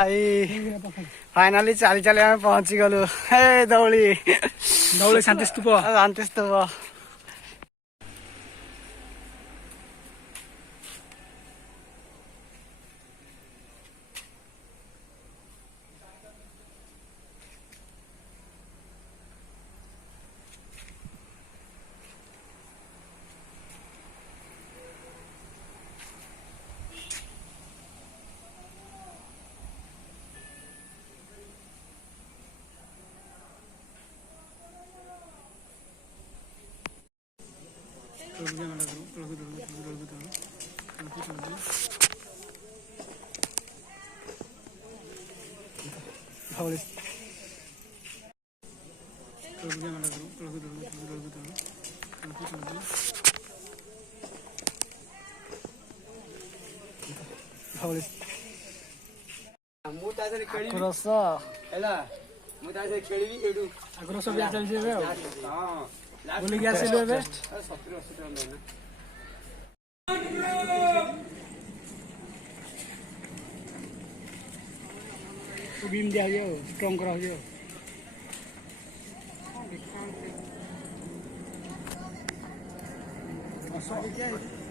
finally चाली चाली आम पहुंची गलु दौड़ी दौड़ी शांति स्तूप शांति स्तूप ଆଗ୍ରସ ହେଲା ମୁଁ ତା ସହିତ ଖେଳିବି ଏଇଠୁ ଆଗ୍ରହ ସବୁ ଚାଲିଛି ଏବେ ଆଉ ହଁ ବୁଲିକି ଆସିଲୁ ଏବେ 70-80 ଟଙ୍କା ଦଉନା बीम दिया हो स्ट्रॉन्ग करा हो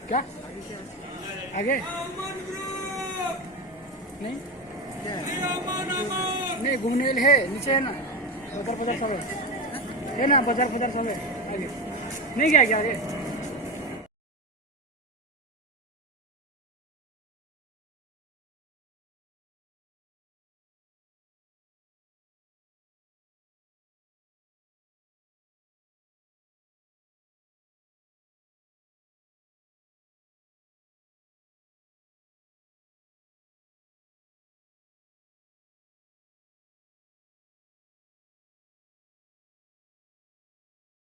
क्या आगे नहीं नहीं घूमने के लिए है नीचे है ना बाजार सब है ना बाजार सब है आगे नहीं क्या क्या आगे